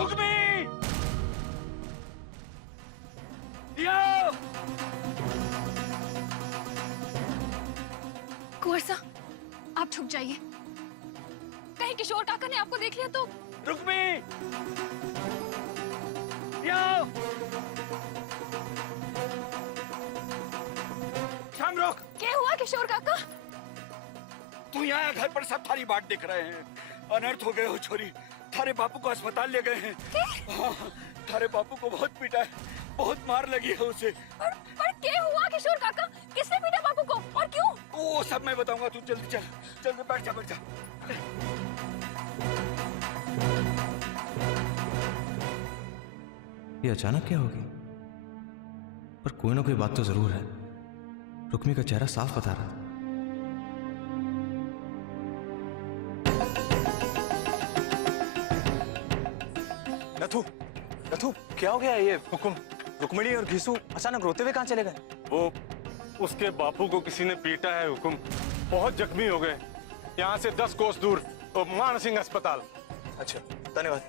रुक्मी! कुंवर साहब, आप छुप जाइए। कहीं किशोर काका ने आपको देख लिया तो। रुक्मी! शाम रोक! क्या हुआ किशोर काका? तू यहाँ घर पर सब थारी बाट देख रहे हैं। अनर्थ हो गए हो छोरी। थारे बापू को अस्पताल ले गए हैं। हाँ, थारे बापू को बहुत पीटा है, बहुत मार लगी है उसे। पर क्या हुआ किशोर काका? किसने पीटा बापू को और क्यों? वो सब मैं बताऊंगा, तू जल्दी चल। जल्दी बैठ जा, बैठ जा। ये अचानक क्या होगी? पर कोई ना कोई बात तो जरूर है। रुक्मी का चेहरा साफ बता रहा। नथु, नथु, क्या हो गया ये? हुकुम, रुक्मिणी और घीसू अचानक रोते हुए कहाँ चले गए? वो उसके बापू को किसी ने पीटा है हुकुम, बहुत जख्मी हो गए। यहाँ से 10 कोस दूर मान सिंह अस्पताल। अच्छा, धन्यवाद।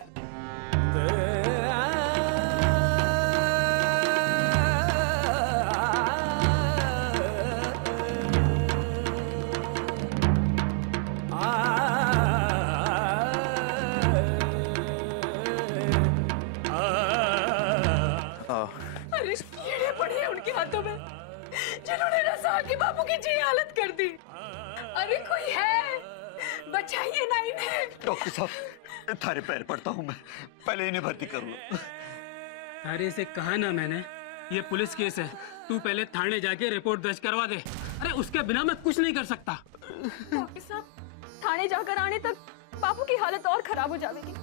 अरे कीड़े पड़े हैं उनके हाथों में, जिन्होंने रसाल के बापू की जी हालत कर दी। अरे कोई है, बचाइए ना इन्हें। डॉक्टर साहब, थारे पैर पड़ता हूँ मैं, पहले इन्हें भर्ती करूँ। अरे इसे कहा ना मैंने, ये पुलिस केस है। तू पहले थाने जाके रिपोर्ट दर्ज करवा दे। अरे उसके बिना मैं कुछ नहीं कर सकता। डॉक्टर साहब, थाने जाकर आने तक बापू की हालत और खराब हो जाएगी।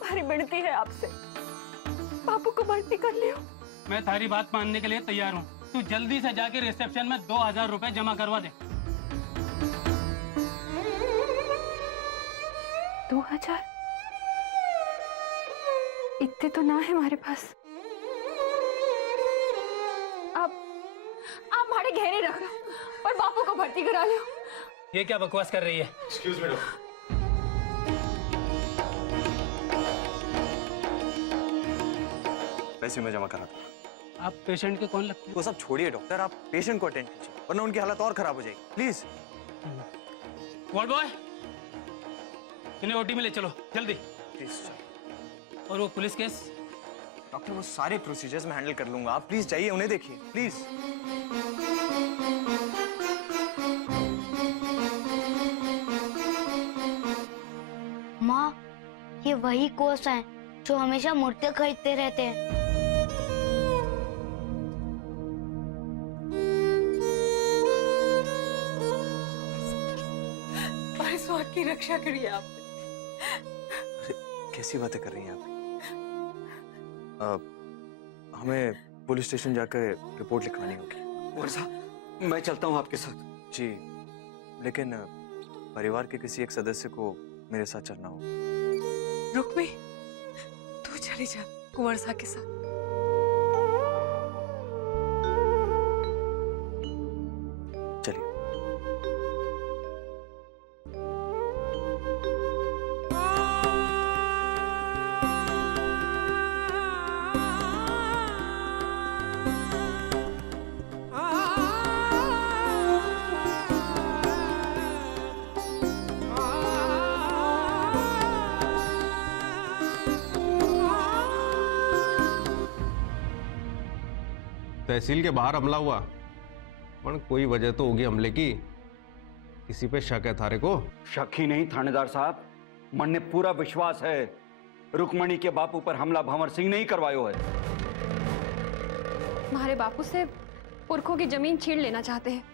भारी विनती है आपसे, बापू को भर्ती कर लियो। मैं थारी बात मानने के लिए तैयार हूँ। तू जल्दी से जाके रिसेप्शन में 2000 रुपए जमा करवा दे। 2000? इतने तो ना है हमारे पास। आप हमारे घेरे रख लो और बापू को भर्ती करा लो। ये क्या बकवास कर रही है? Excuse me doctor. पैसे मैं जमा करा दूं। आप पेशेंट के कौन लगते हैं? वो सब छोड़िए डॉक्टर, आप पेशेंट को अटेंड कीजिए, वरना उनकी हालत और खराब हो जाएगी। प्लीज। वार्ड बॉय, इन्हें ओटी में ले चलो जल्दी। प्लीज। और वो पुलिस केस? डॉक्टर, वो सारे प्रोसीजर्स मैं हैंडल कर लूंगा, आप प्लीज जाइए, उन्हें देखिए प्लीज। माँ, ये वही कोच हैं जो हमेशा मूर्तियां खरीदते रहते हैं। स्वाद की रक्षा करिए आपने। अरे कैसी बातें कर रही हैं आप? हमें पुलिस स्टेशन जाकर रिपोर्ट लिखवानी होगी। कुंवर साहब, मैं चलता हूँ आपके साथ। जी, लेकिन परिवार के किसी एक सदस्य को मेरे साथ चलना होगा। रुक्मी, तू चली जा कुंवर साहब के साथ। चलिए। तहसील के बाहर हमला हुआ, पर कोई वजह तो होगी हमले की। किसी पे शक है थारे को? शक ही नहीं थानेदार साहब, मन ने पूरा विश्वास है रुक्मणी के बापू पर हमला भंवर सिंह ने ही करवायो है। हमारे बापू से पुरखों की जमीन छीन लेना चाहते हैं।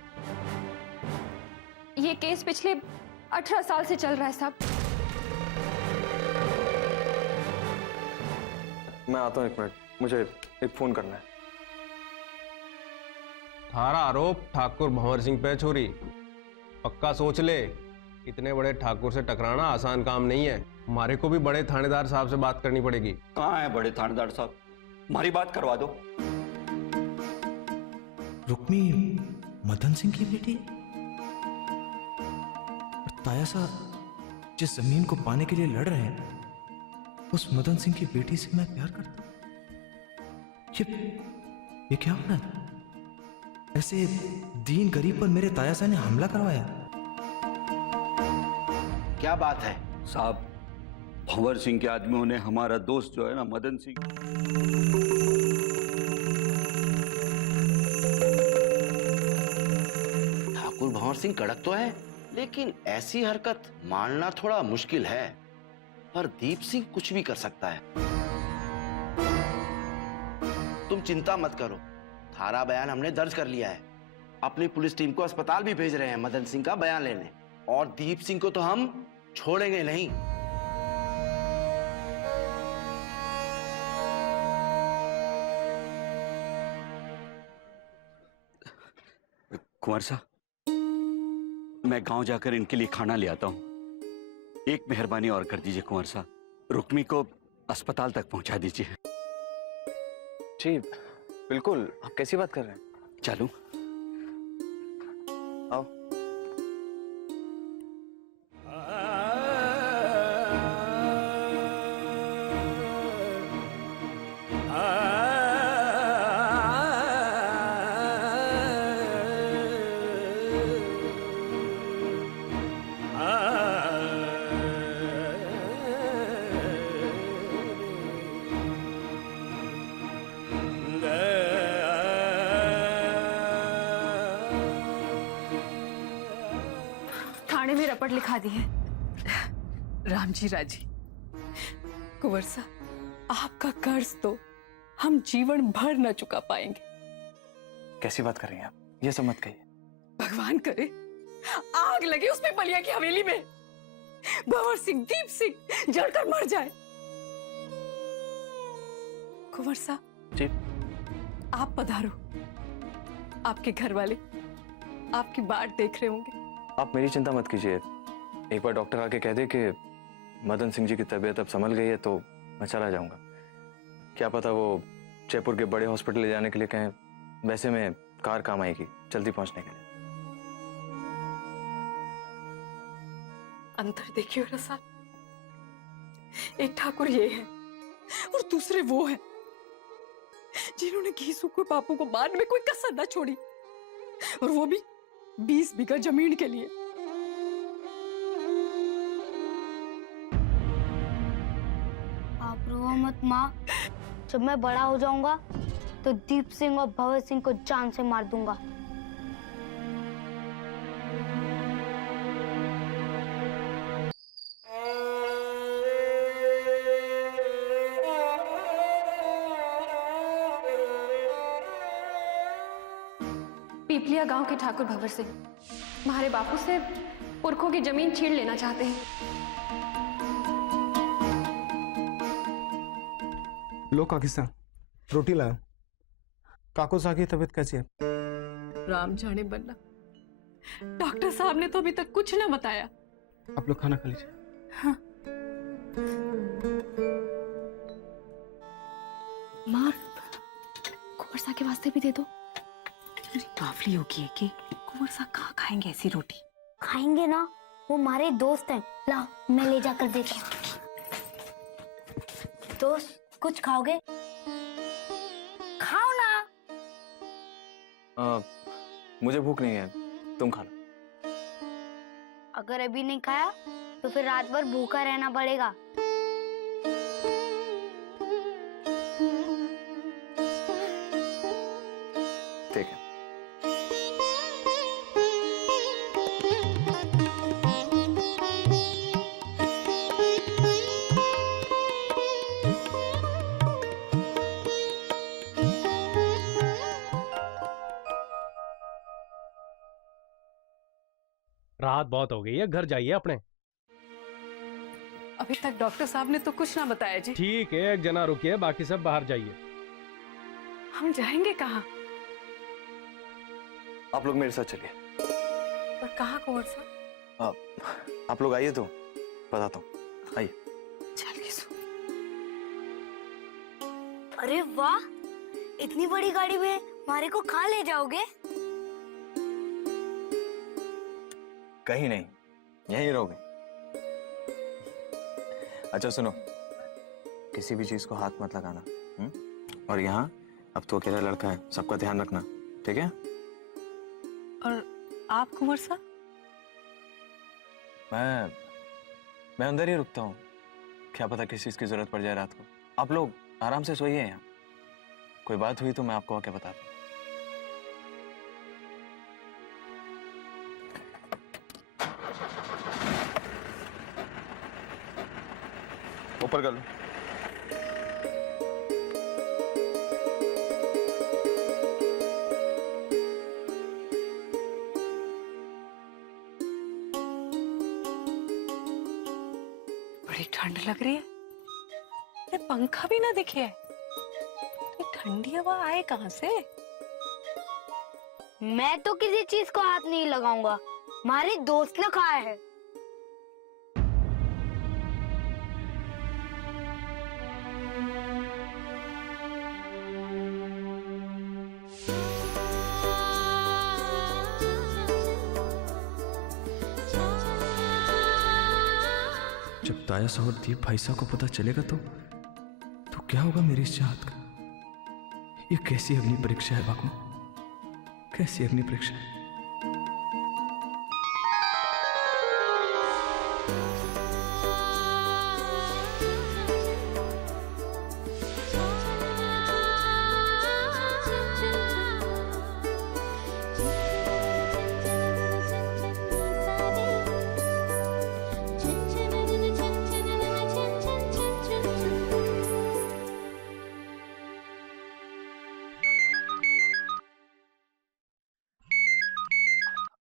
ये केस पिछले 18 साल से चल रहा है साहब। मैं आता हूँ, 1 मिनट, मुझे एक फोन करना है। थारा आरोप ठाकुर भंवर सिंह पे चोरी। पक्का सोच ले, इतने बड़े ठाकुर से टकराना आसान काम नहीं है। हमारे को भी बड़े थानेदार साहब से बात करनी पड़ेगी। कहाँ है बड़े थानेदार साहब? हमारी बात करवा दो। रुक्मी मदन सिंह की बेटी? और ताया साहब जिस जमीन को पाने के लिए लड़ रहे हैं, उस मदन सिंह की बेटी से मैं प्यार करता हूं। ये क्या होना है? ऐसे दीन गरीब पर मेरे तायासा ने हमला करवाया। क्या बात है? साहब, भंवर सिंह के आदमियों ने हमारा दोस्त जो है ना मदन सिंह, ठाकुर भंवर सिंह कड़क तो है, लेकिन ऐसी हरकत मानना थोड़ा मुश्किल है। पर दीप सिंह कुछ भी कर सकता है। तुम चिंता मत करो, थारा बयान हमने दर्ज कर लिया है। अपनी पुलिस टीम को अस्पताल भी भेज रहे हैं मदन सिंह का बयान लेने, और दीप सिंह को तो हम छोड़ेंगे नहीं। कुंवर साहब, मैं गांव जाकर इनके लिए खाना ले आता हूं। एक मेहरबानी और कर दीजिए कुंवर साहब, रुक्मी को अस्पताल तक पहुंचा दीजिए। जी बिल्कुल, आप कैसी बात कर रहे हैं? चलूं? आओ। थाने में रपट लिखा दी है। राम जी राजी। कुंवर साहब, आपका कर्ज तो हम जीवन भर न चुका पाएंगे। कैसी बात कर रही हैं आप? ये सब मत कहिए। भगवान करे आग लगे उसमें बलिया की हवेली में, भंवर सिंह, दीप सिंह जलकर मर जाए। कुंवर साहब जी, आप पधारो। आपके घर वाले आपकी बाट देख रहे होंगे। आप मेरी चिंता मत कीजिए। एक बार डॉक्टर आके कह दे कि मदन सिंह जी की तबीयत अब संभल गई है तो मैं चला जाऊंगा। क्या पता वो जयपुर के बड़े हॉस्पिटल ले जाने के लिए कहें, वैसे में कार काम आएगी जल्दी पहुंचने के लिए। अंतर देखिए रसा, एक ठाकुर ये है और दूसरे वो है जिन्होंने घीसू को बापू को मारने में कोई कसर न छोड़ी, और वो भी 20 बीघा जमीन के लिए। आप रो मत माँ, जब मैं बड़ा हो जाऊंगा तो दीप सिंह और भंवर सिंह को जान से मार दूंगा। पीपलिया गांव के ठाकुर भंवर सिंह तुम्हारे बापू से पुरखों की जमीन छीन लेना चाहते हैं। लो काकिस्तान, रोटी लाओ। काको साहब की तबीयत कैसी है? राम जाने बन्ना, डॉक्टर साहब ने तो अभी तक कुछ ना बताया। आप लोग खाना खा लीजिए। हाँ। माँ, कुंवर साहब के वास्ते भी दे दो। काफली होगी कि कुंवर साहब कहाँ खाएंगे ऐसी रोटी? खाएंगे ना, वो हमारे दोस्त हैं। लाओ मैं ले जाकर देता हूँ। दोस्त कुछ खाओगे? खाओ ना। मुझे भूख नहीं है, तुम खा लो। अगर अभी नहीं खाया तो फिर रात भर भूखा रहना पड़ेगा। ठीक है। रात बहुत हो गई है, घर जाइए अपने। अभी तक डॉक्टर साहब ने तो कुछ ना बताया जी। ठीक है, एक जना रुकिए, बाकी सब बाहर जाइए। हम जाएंगे कहाँ? आप लोग मेरे साथ चलिए। पर कहाँ कुंवर साहब? आप लोग आइए तो बताता हूँ, आइए। चल किसु। अरे वाह, इतनी बड़ी गाड़ी में हमारे को कहाँ ले जाओगे? कहीं नहीं, यहीं रहोगे। अच्छा सुनो, किसी भी चीज को हाथ मत लगाना। और यहाँ अब तो अकेला लड़का है, सबका ध्यान रखना, ठीक है? और आप कुंवर साहब? मैं अंदर ही रुकता हूँ, क्या पता किस चीज की जरूरत पड़ जाए रात को। आप लोग आराम से सोइए यहाँ, कोई बात हुई तो मैं आपको आके बताता हूँ। ऊपर कर लो। बड़ी ठंड लग रही है, ये पंखा भी ना दिखे है, तो ठंडी हवा आए कहाँ से? मैं तो किसी चीज को हाथ नहीं लगाऊंगा, हमारे दोस्त ने खाया है। जब ताया साहब और दीप भाई साहब को पता चलेगा तो क्या होगा मेरी इस चाहत का? ये कैसी अग्नि परीक्षा है बाबू, कैसी अग्नि परीक्षा है?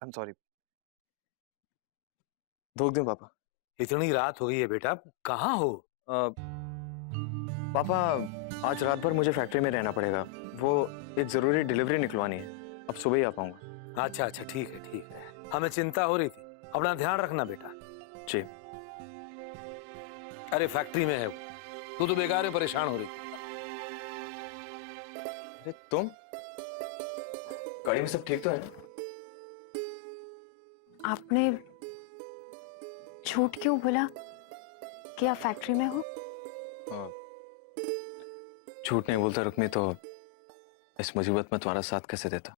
I'm sorry. धोख दूं पापा? इतनी रात हो गई है बेटा, कहाँ हो? पापा आज रात भर मुझे फैक्ट्री में रहना पड़ेगा, वो एक जरूरी डिलीवरी निकलवानी है, अब सुबह ही आ पाऊंगा। अच्छा अच्छा, ठीक है ठीक है, हमें चिंता हो रही थी, अपना ध्यान रखना बेटा। जी। अरे फैक्ट्री में है वो, तू तो बेकार में परेशान हो रही। अरे तुम गाड़ी में सब ठीक तो है? आपने झूठ क्यों बोला कि आप फैक्ट्री में हो? झूठ नहीं बोलता रुक्मी तो इस मुसीबत में तुम्हारा साथ कैसे देता?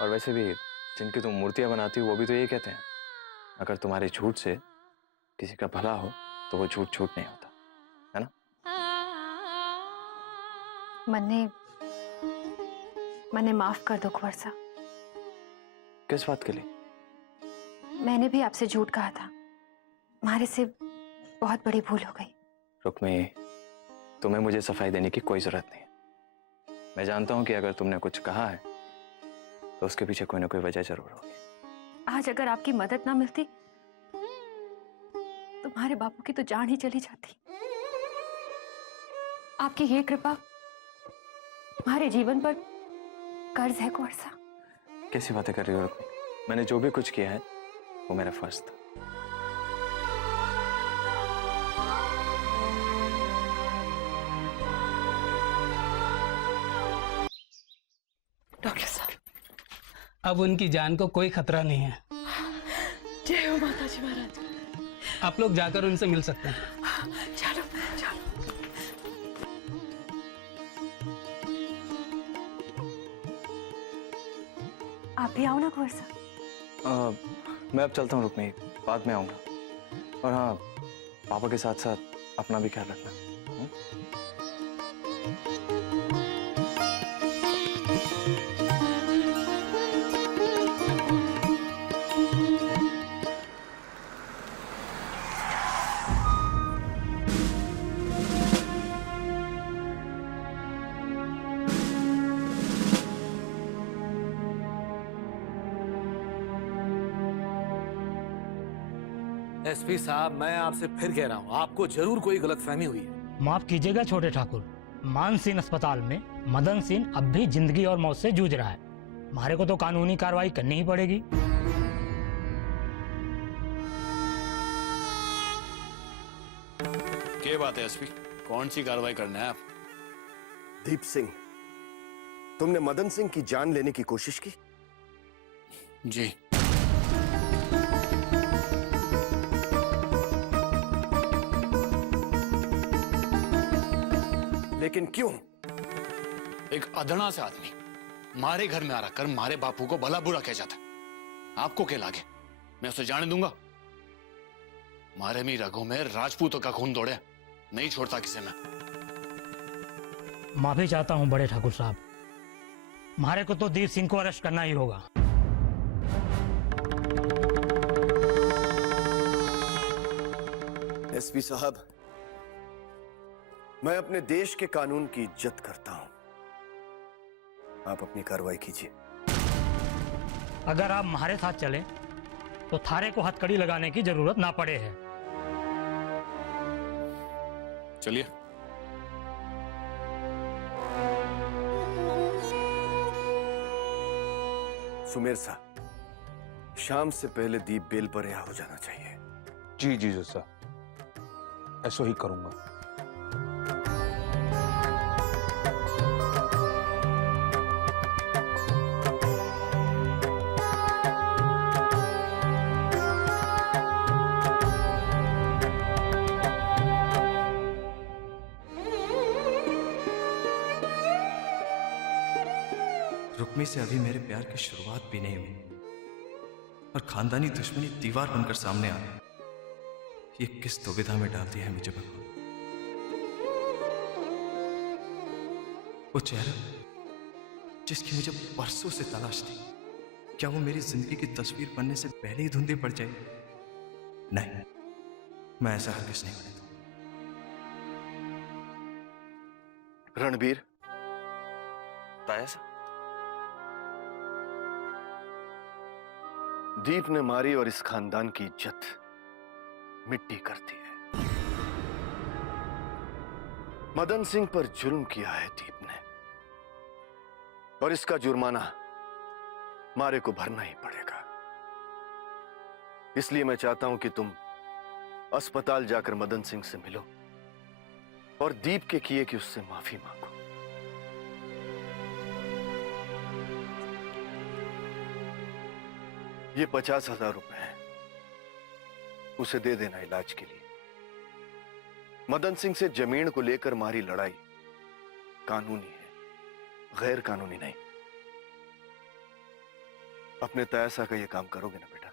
और वैसे भी जिनकी तुम मूर्तियां बनाती हो वो भी तो यही कहते हैं, अगर तुम्हारे झूठ से किसी का भला हो तो वो झूठ झूठ नहीं होता, है ना? मन्ने माफ कर दो कुंवर साहब। किस बात के लिए? मैंने भी आपसे झूठ कहा था, हमारे से बहुत बड़ी भूल हो गई। रुक्मी, तुम्हें मुझे सफाई देने की कोई जरूरत नहीं है। मैं जानता हूं कि अगर तुमने कुछ कहा है तो उसके पीछे कोई ना कोई वजह जरूर होगी। आज अगर आपकी मदद ना मिलती तो हमारे बापू की तो जान ही चली जाती। आपकी ये कृपा हमारे जीवन पर कर्ज है कुंवर साहब। कैसी बातें कर रही हो रुक्मी? मैंने जो भी कुछ किया है वो मेरा फर्ज था। डॉक्टर साहब, अब उनकी जान को कोई खतरा नहीं है। जय हो माता जी महाराज। आप लोग जाकर उनसे मिल सकते हैं। चलो चलो। आप भी आओ ना कुंवर साहब। मैं अब चलता हूँ रुक्मी, बाद में आऊंगा। और हाँ, पापा के साथ साथ अपना भी ख्याल रखना। एसपी साहब, मैं आपसे फिर कह रहा हूँ, आपको जरूर कोई गलतफहमी हुई है। माफ कीजिएगा छोटे ठाकुर, मानसिंह अस्पताल में मदन सिंह अब भी जिंदगी और मौत से जूझ रहा है। हमारे को तो कानूनी कार्रवाई करनी ही पड़ेगी। क्या बात है एसपी, कौन सी कार्रवाई करना है आप? दीप सिंह, तुमने मदन सिंह की जान लेने की कोशिश की? जी। लेकिन क्यों? एक अधना से आदमी मारे घर में आ रखकर मारे बापू को भला बुरा कह जाता है। आपको क्या लागे मैं उसे जाने दूंगा? मारे मी रगों में राजपूतों का खून दौड़े, नहीं छोड़ता किसे मैं। माफी चाहता हूं बड़े ठाकुर साहब, हमारे को तो दीप सिंह को अरेस्ट करना ही होगा। एसपी साहब, मैं अपने देश के कानून की इज्जत करता हूं। आप अपनी कार्रवाई कीजिए। अगर आप हमारे साथ चले तो थारे को हथकड़ी लगाने की जरूरत ना पड़े है। चलिए। सुमेर साहब, शाम से पहले दीप बेल पर रिहा हो जाना चाहिए। जी जी जज साहब, ऐसा ही करूंगा। रुक्मी से अभी मेरे प्यार की शुरुआत भी नहीं हुई और खानदानी दुश्मनी दीवार बनकर सामने आ गई। ये किस दुविधा में डाल दिया है मुझे भगवान। वो चेहरा जिसकी मुझे बरसों से तलाश थी, क्या वो मेरी जिंदगी की तस्वीर बनने से पहले ही धुंधली पड़ जाएगी? नहीं, मैं ऐसा हरगिज़ नहीं करता। रणबीर, ताया सा दीप ने मारी और इस खानदान की इज्जत मिट्टी कर दी है। मदन सिंह पर जुल्म किया है दीप ने, और इसका जुर्माना मारे को भरना ही पड़ेगा। इसलिए मैं चाहता हूं कि तुम अस्पताल जाकर मदन सिंह से मिलो और दीप के किए कि उससे माफी मांगो। ये 50,000 रुपए हैं, उसे दे देना इलाज के लिए। मदन सिंह से जमीन को लेकर मारी लड़ाई कानूनी है, गैर कानूनी नहीं। अपने तयासा का ये काम करोगे ना बेटा?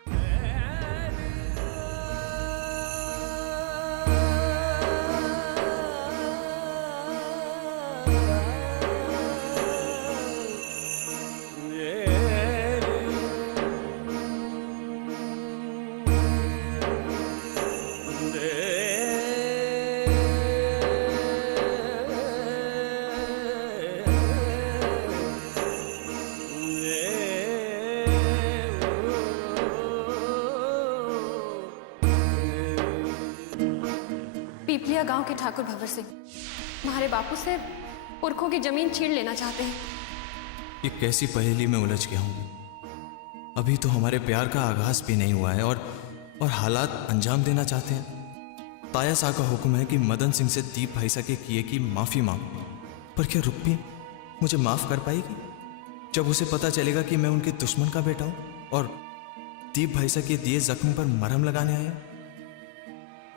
पीपलिया गांव के ठाकुर भंवर सिंह हमारे बापू से पुरखों की जमीन छीन लेना चाहते हैं। ये कैसी पहेली में उलझ गया हूं। अभी तो हमारे प्यार का आगाज भी नहीं हुआ है और हालात अंजाम देना चाहते हैं। ताया सा का हुक्म है कि मदन सिंह से दीप भाईसा के किए की माफी मांगो। पर क्या रुक्मी मुझे माफ कर पाएगी जब उसे पता चलेगा कि मैं उनके दुश्मन का बेटा हूं और दीप भाईसा के दिए जख्म पर मरहम लगाने आया?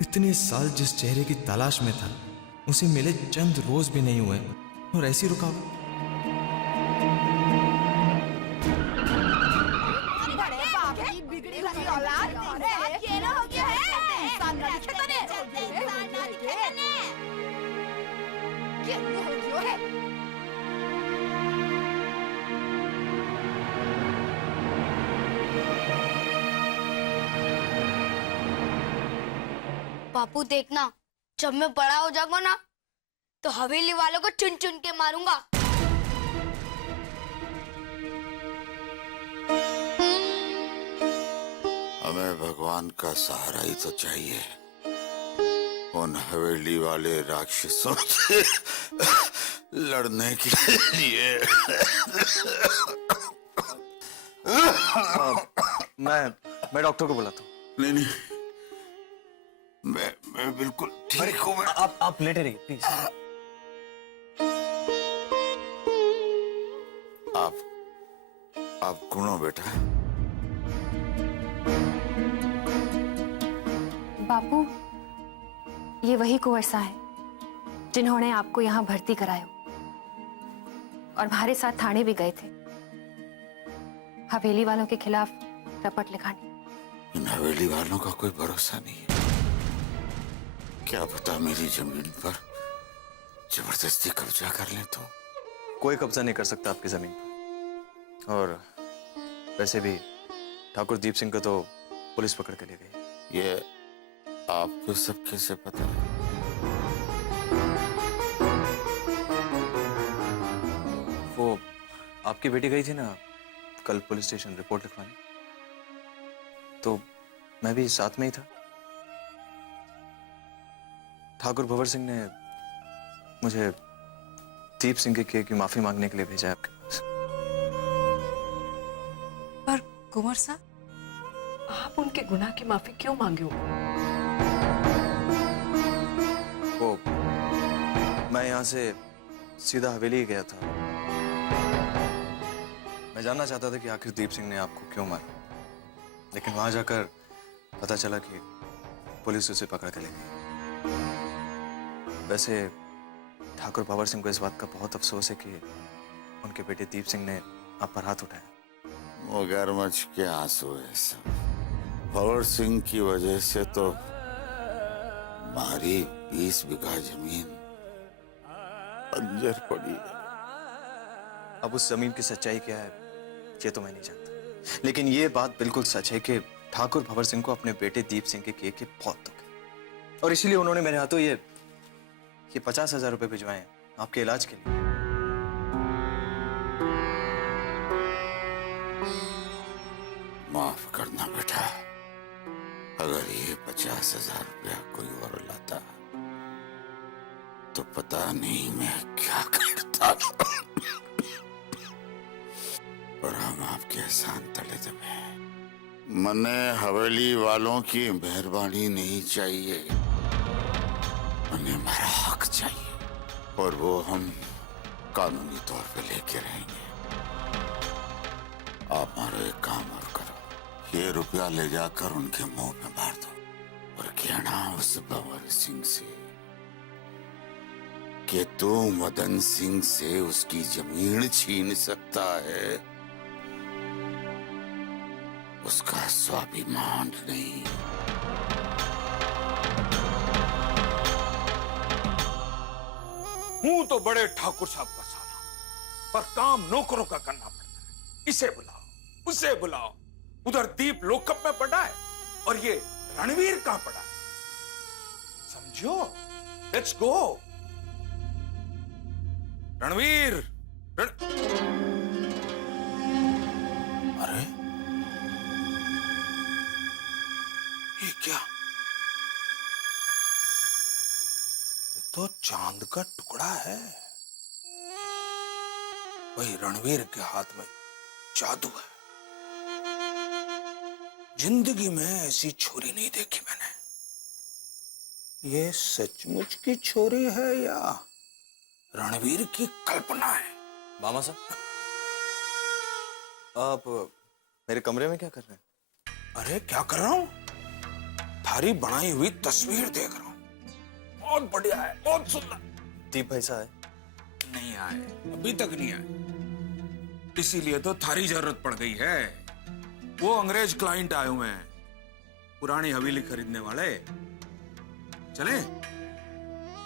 इतने साल जिस चेहरे की तलाश में था उसे मिले चंद रोज भी नहीं हुए और ऐसी रुकावट। बापू देखना, जब मैं बड़ा हो जाऊंगा ना तो हवेली वालों को चुन चुन के मारूंगा। हमें भगवान का सहारा ही तो चाहिए उन हवेली वाले राक्षसों से लड़ने के लिए। मैं डॉक्टर को बुलाता हूँ। नहीं नहीं, मैं बिल्कुल ठीक हूँ। आप लेटे रहिए प्लीज। आप कौन बेटा? बापू, ये वही कुंवर सा है जिन्होंने आपको यहाँ भर्ती कराया और हमारे साथ थाने भी गए थे हवेली वालों के खिलाफ रपट लिखाने। इन हवेली वालों का कोई भरोसा नहीं है। क्या पता मेरी जमीन पर जबरदस्ती कब्जा कर ले तो। कोई कब्जा नहीं कर सकता आपकी जमीन पर। और वैसे भी ठाकुर दीप सिंह को तो पुलिस पकड़ के ले गई। ये आपको सब कैसे पता है? वो आपकी बेटी गई थी ना कल पुलिस स्टेशन रिपोर्ट लिखवाने, तो मैं भी साथ में ही था। ठाकुर भंवर सिंह ने मुझे दीप सिंह के केस की माफी मांगने के लिए भेजा है आपके पास। पर कुंवर साहब, आप उनके गुनाह की माफी क्यों मांगे हो? वो मैं यहाँ से सीधा हवेली गया था। मैं जानना चाहता था कि आखिर दीप सिंह ने आपको क्यों मारा, लेकिन वहां जाकर पता चला कि पुलिस उसे पकड़ के ले गई। वैसे ठाकुर भंवर सिंह को इस बात का बहुत अफसोस है कि उनके बेटे दीप सिंह ने आप पर हाथ उठाया। मगरमच्छ के आंसू है सब। भंवर सिंह की वजह से तो हमारी 20 बीघा जमीन बंजर पड़ी है। अब उस जमीन की सच्चाई क्या है ये तो मैं नहीं जानता, लेकिन ये बात बिल्कुल सच है कि ठाकुर भंवर सिंह को अपने बेटे दीप सिंह के केक के बहुत दुख है, और इसीलिए उन्होंने मेरे हाथों ये 50,000 रुपए भिजवाए हैं आपके इलाज के लिए। माफ करना बेटा, अगर ये 50,000 रुपया कोई और लाता तो पता नहीं मैं क्या करता। पर हम आपके एहसान तले दबे। मने हवेली वालों की मेहरबानी नहीं चाहिए, मने मेरा हक चाहिए, और वो हम कानूनी तौर पे लेके रहेंगे। आप हमारा एक काम और करो, ये रुपया ले जाकर उनके मुंह में मार दो और कहना उस भंवर सिंह से कि तू मदन सिंह से उसकी जमीन छीन सकता है, उसका स्वाभिमान नहीं। हूं तो बड़े ठाकुर साहब का साला, पर काम नौकरों का करना पड़ता है। इसे बुलाओ, उसे बुलाओ। उधर दीप लोकअप में पड़ा है और ये रणवीर कहां पड़ा है? समझो, लेट्स गो। रणवीर अरे ये क्या? ये तो चांद का टुकड़ा है। वही रणवीर के हाथ में जादू है। जिंदगी में ऐसी छोरी नहीं देखी मैंने। ये सचमुच की छोरी है या रणवीर की कल्पना है? मामा साहब, आप मेरे कमरे में क्या कर रहे हैं? अरे क्या कर रहा हूं? थारी बनाई हुई तस्वीर देख रहा हूं। बहुत बढ़िया है, बहुत सुंदर। दीप भाई साहब नहीं आए, अभी तक नहीं आए, इसीलिए तो थारी जरूरत पड़ गई है। वो अंग्रेज क्लाइंट आए हुए हैं, पुरानी हवेली खरीदने वाले। चले?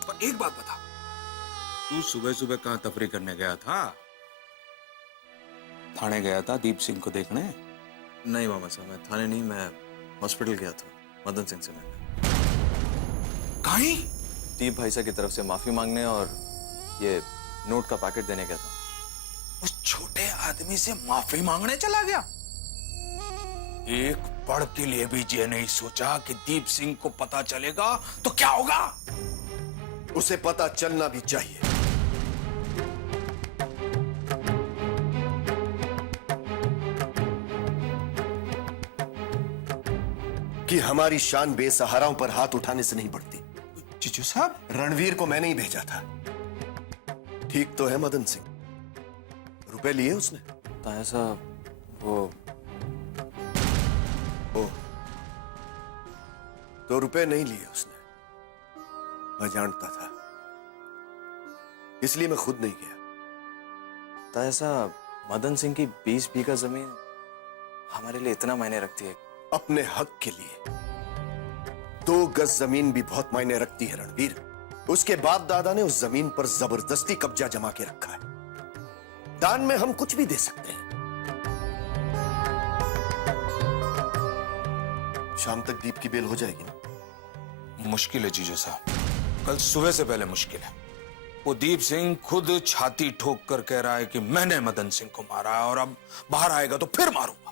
पर एक बात बता, तू सुबह सुबह कहां तफरी करने गया था? थाने गया था दीप सिंह को देखने? नहीं मामा साहब, मैं थाने नहीं, मैं हॉस्पिटल गया था मदन सिंह से मिलने। कहीं? दीप भाई साहब की तरफ से माफी मांगने और ये नोट का पैकेट देने गया था। उस छोटे आदमी से माफी मांगने चला गया? एक पल के लिए भी ये नहीं सोचा कि दीप सिंह को पता चलेगा तो क्या होगा? उसे पता चलना भी चाहिए। कि हमारी शान बेसहाराओं पर हाथ उठाने से नहीं बढ़ती। जीजू साहब, रणवीर को मैंने ही भेजा था। ठीक तो है मदन सिंह? रुपए लिए उसने? ताया साहब, वो तो रुपए नहीं लिए उसने। मैं जानता था। इसलिए मैं खुद नहीं गया। ताया साहब, मदन सिंह की 20 बीघा जमीन हमारे लिए इतना मायने रखती है? अपने हक के लिए 2 गज जमीन भी बहुत मायने रखती है रणवीर। उसके बाप दादा ने उस जमीन पर जबरदस्ती कब्जा जमा के रखा है। दान में हम कुछ भी दे सकते हैं। शाम तक दीप की बेल हो जाएगी ना? मुश्किल है जीजू साहब, कल सुबह से पहले मुश्किल है। वो दीप सिंह खुद छाती ठोक कर कह रहा है कि मैंने मदन सिंह को मारा और अब बाहर आएगा तो फिर मारूंगा।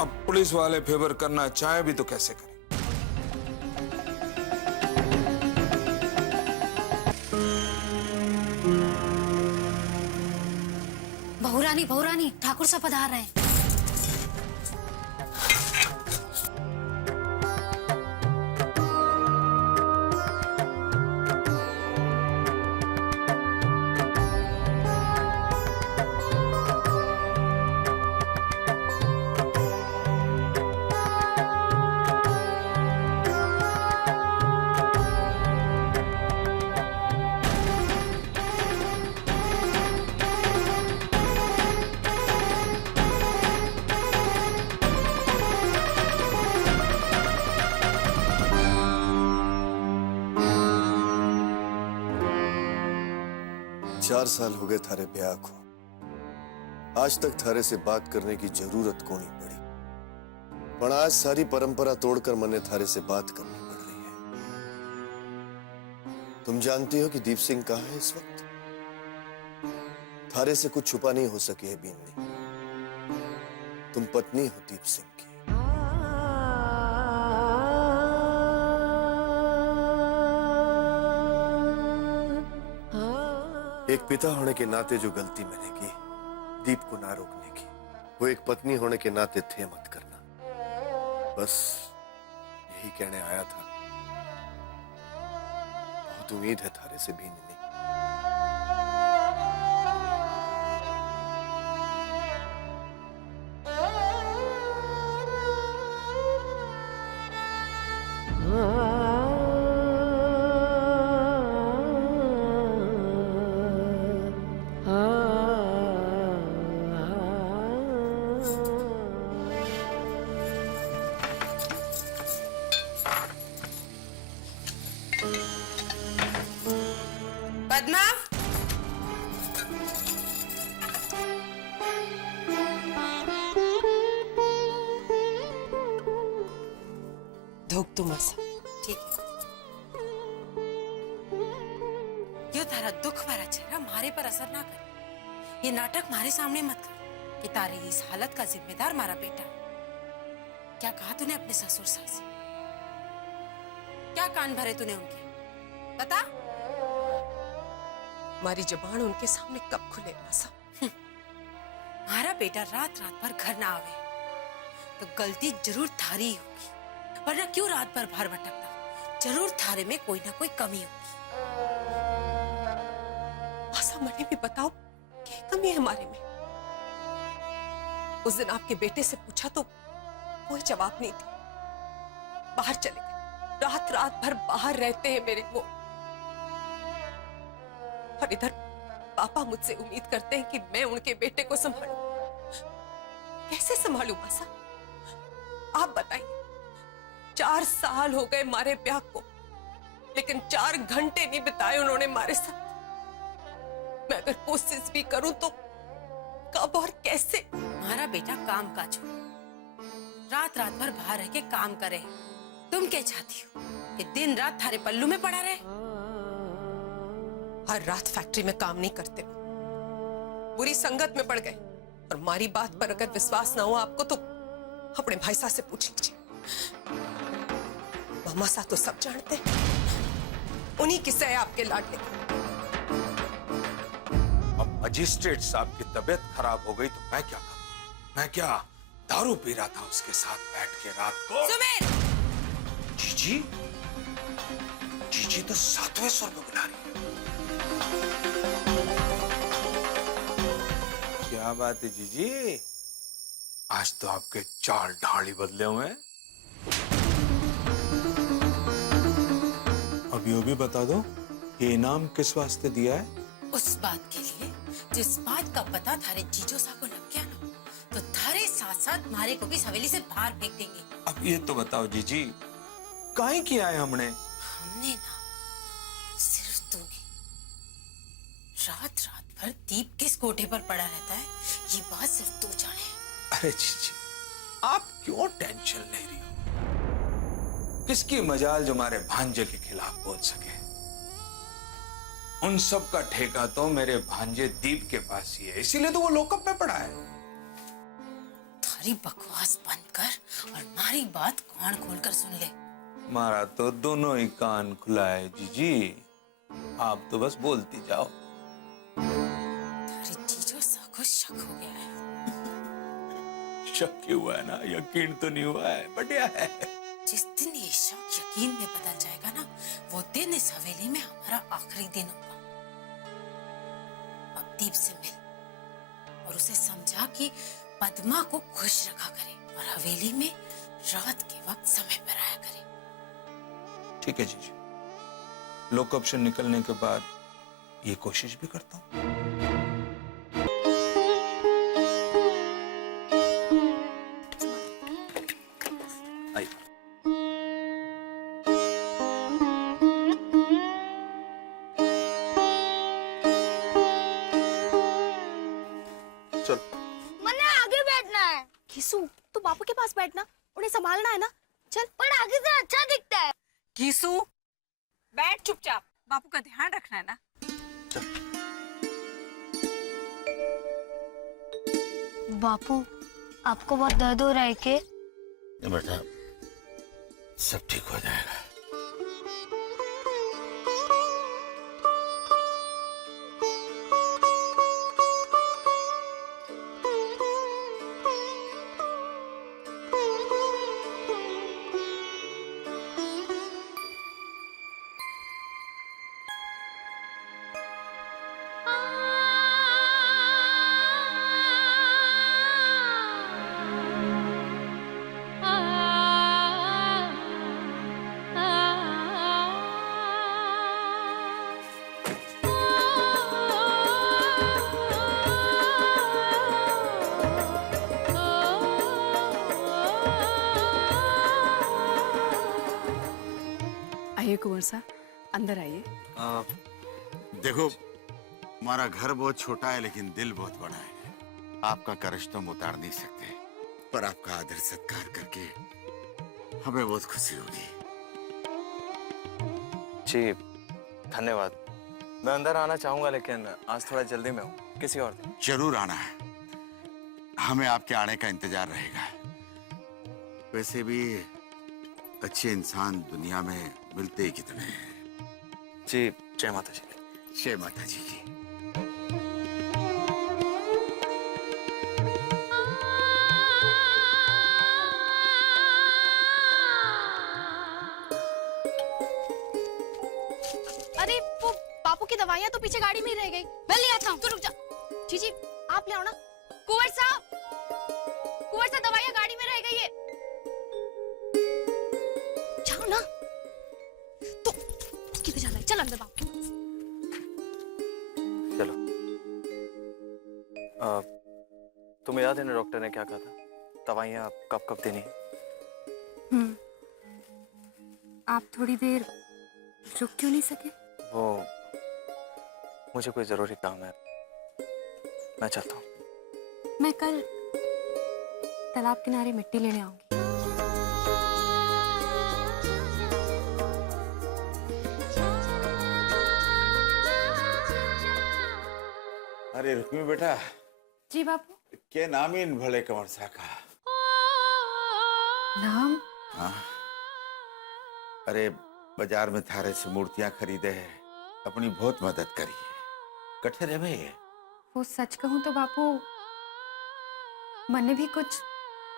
अब पुलिस वाले फेवर करना चाहे भी तो कैसे करें? बहुरानी ठाकुर साहब पधार रहे हैं। चार साल हो गए थारे ब्याह को। आज तक थारे से बात करने की जरूरत को नहीं पड़ी, पर आज सारी परंपरा तोड़कर मने थारे से बात करनी पड़ रही है। तुम जानती हो कि दीप सिंह कहाँ है इस वक्त? थारे से कुछ छुपा नहीं हो सकी है बीननी। तुम पत्नी हो दीप सिंह की। एक पिता होने के नाते जो गलती मैंने की दीप को ना रोकने की, वो एक पत्नी होने के नाते थे मत करना। बस यही कहने आया था। बहुत उम्मीद है थारे से भी नहीं। पद्मा, धोख तुम ऐसा ठीक है। यो तारा दुख भरा चेहरा मारे पर असर ना कर। ये नाटक मारे सामने मत कर कि तारे इस हालत का जिम्मेदार मारा बेटा। क्या कहा तूने अपने ससुर सास से? क्या कान भरे तूने उनके? बता। हमारी जुबान उनके सामने कब खुले मासा? हमारा बेटा रात रात भर घर ना आवे तो गलती जरूर थारी होगी, वरना क्यों रात भर बाहर भटकता? जरूर थारे में कोई ना कोई कमी होगी। मासा मने भी बताओ क्या कमी है हमारे में? उस दिन आपके बेटे से पूछा तो कोई जवाब नहीं थी। बाहर चले गए, रात रात भर बाहर रहते हैं मेरे वो। और इधर पापा मुझसे उम्मीद करते हैं कि मैं उनके बेटे को संभालूं। कैसे संभालूं मासा? आप बताइए। 4 साल हो गए मारे ब्याह को, लेकिन 4 घंटे नहीं बिताए उन्होंने हमारे साथ। मैं अगर कोशिश भी करूं तो कब और कैसे? हमारा बेटा काम काज हो, रात रात भर बाहर रह के काम करे। तुम क्या चाहती हो कि दिन रात थारे पल्लू में पड़ा रहे? हर रात फैक्ट्री में काम नहीं करते, बुरी संगत में पड़ गए। और हमारी बात पर अगर विश्वास ना हो आपको तो अपने भाई साहब से पूछ लीजिए। मामा साहब तो सब जानते हैं, उन्हीं किस्से है आपके लाडले। अब मजिस्ट्रेट साहब की तबीयत खराब हो गई तो मैं क्या करूं? मैं क्या दारू पी रहा था उसके साथ बैठ के रात को? सुमेर! जीजी, जीजी तो 7वें स्वर पे बुला रही है। क्या बात है जीजी? आज तो आपके चाल ढाल ही बदले हुए हैं। अब यूं भी बता दो ये इनाम किस वास्ते दिया है? उस बात के लिए जिस बात का पता थारे जीजो सा को लग गया ना, तो थारे साथ साथ मारे को भी इस हवेली से बाहर फेंक देंगे। अब ये तो बताओ जीजी, काहे किया है हमने? हमने ना, सिर्फ तूने। रात रात भर दीप किस कोठे पर पड़ा रहता है, ये बात सिर्फ तू जाने। अरे जीजी, आप क्यों टेंशन ले रही हो? किसकी मजाल जो हमारे भांजे के खिलाफ बोल सके? उन सब का ठेका तो मेरे भांजे दीप के पास ही है, इसीलिए तो वो लॉकअप में पड़ा है। थारी बकवास बंद कर और हमारी बात कान खोलकर सुन ले। मारा तो दोनों ही कान खुला है जीजी, आप तो बस बोलती जाओ। थारी जीजो सा को शक हो गया है। शक हुआ है ना, यकीन तो नहीं हुआ है, बढ़िया है। जिस दिन ये शक यकीन में बदल जाएगा ना, वो दिन इस हवेली में हमारा आखिरी दिन होगा। अब दीप से मिल और उसे समझा कि पद्मा को खुश रखा करे और हवेली में रात के वक्त समय पर आया करे। ठीक है जीजी, लॉकअप से निकलने के बाद ये कोशिश भी करता हूँ। मैंने आगे बैठना है। कीसू, तू बापू के पास बैठना, उन्हें संभालना है ना। चल। पर आगे से अच्छा दिखता है। कीसू, बैठ चुपचाप, बापू का ध्यान रखना है ना। बापू, आपको बहुत दर्द हो रहा है क्या? बेटा, सब ठीक हो जाएगा। आइए कुंवर साहब, अंदर आइए। देखो, हमारा घर बहुत छोटा है लेकिन दिल बहुत बड़ा है। आपका कर्ज तो हम उतार नहीं सकते, पर आपका आदर सत्कार करके हमें बहुत खुशी होगी। जी धन्यवाद। मैं अंदर आना चाहूंगा लेकिन आज थोड़ा जल्दी में हूँ, किसी और दिन। जरूर आना है, हमें आपके आने का इंतजार रहेगा। वैसे भी अच्छे इंसान दुनिया में मिलते ही कितने हैं। जी जय माता जी। जय माता जी की। अरे वो बापू की दवाइयाँ तो पीछे गाड़ी में ही रह गई। मैं ले आता हूँ, तू रुक जा। जीजी आप ले आओ ना। कुंवर साहब, दवाइयाँ गाड़ी में रह गई है। जाओ ना। तो किधर जाना है? चल अंदर बापू। चलो। तुम्हें याद है ना डॉक्टर ने क्या कहा था? दवाइयाँ कब कब देनी है? आप थोड़ी देर रुक क्यों नहीं सके? वो मुझे कोई जरूरी काम है, मैं चलता हूँ। मैं कल तालाब किनारे मिट्टी लेने आऊंगी। अरे रुक्मी बेटा। जी बापू। क्या नाम है इन भले कंवर सा का? नाम? हाँ, अरे बाजार में थारे से मूर्तियां खरीदे है, अपनी बहुत मदद करी है। कठे रे भाई। वो सच कहूं तो बापू, मने भी कुछ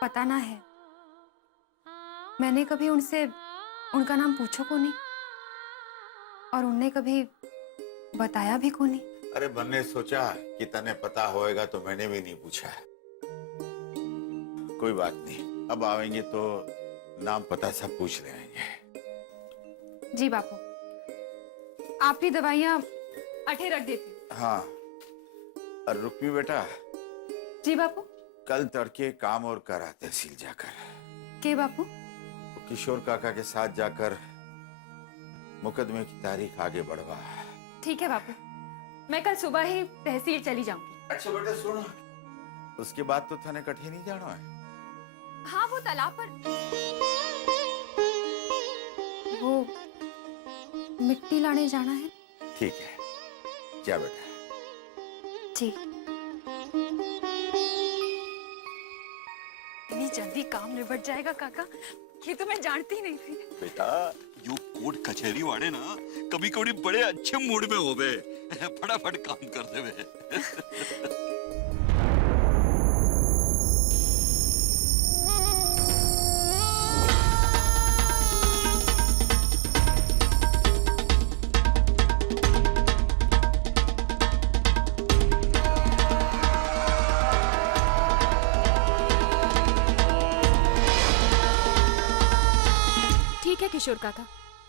पता ना है। मैंने कभी उनसे उनका नाम पूछो को नहीं और उनने कभी बताया भी को नहीं। अरे मैंने सोचा कि तने पता होएगा तो मैंने भी नहीं पूछा। कोई बात नहीं, अब आवेंगे तो नाम पता सब पूछ लेंगे। जी बापू, आप ही दवाइयाँ अठे रख देती। हाँ, और रुक्मी बेटा, जी बापू। कल तड़के काम और करा तहसील जाकर। के बापू? किशोर काका के साथ जाकर मुकदमे की तारीख आगे बढ़वा। ठीक है बापू, मैं कल सुबह ही तहसील चली जाऊंगी। अच्छा बेटा सुनो, उसके बाद तो थाने कठी नहीं जाना है। हाँ, वो तालाब पर वो मिट्टी लाने जाना है। ठीक है, जा बेटा। जी। इतनी जल्दी काम निबट जाएगा काका, ये तो मैं जानती नहीं थी। बेटा, यो कोर्ट कचहरी वाले ना कभी कभी बड़े अच्छे मूड में हो गए, फटाफट काम कर दे। ठीक है किशोर काका,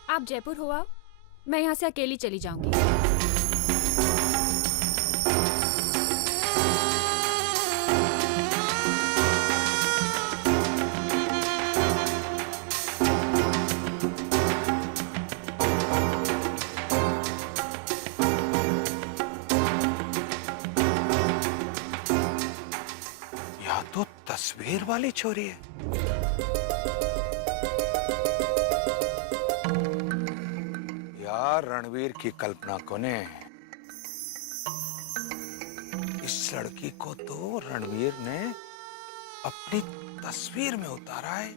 आप जयपुर हो आओ, मैं यहाँ से अकेली चली जाऊंगी। या तो तस्वीर वाली छोरी है। यार, रणवीर की कल्पना को ने इस लड़की को तो रणवीर ने अपनी तस्वीर में उतारा है।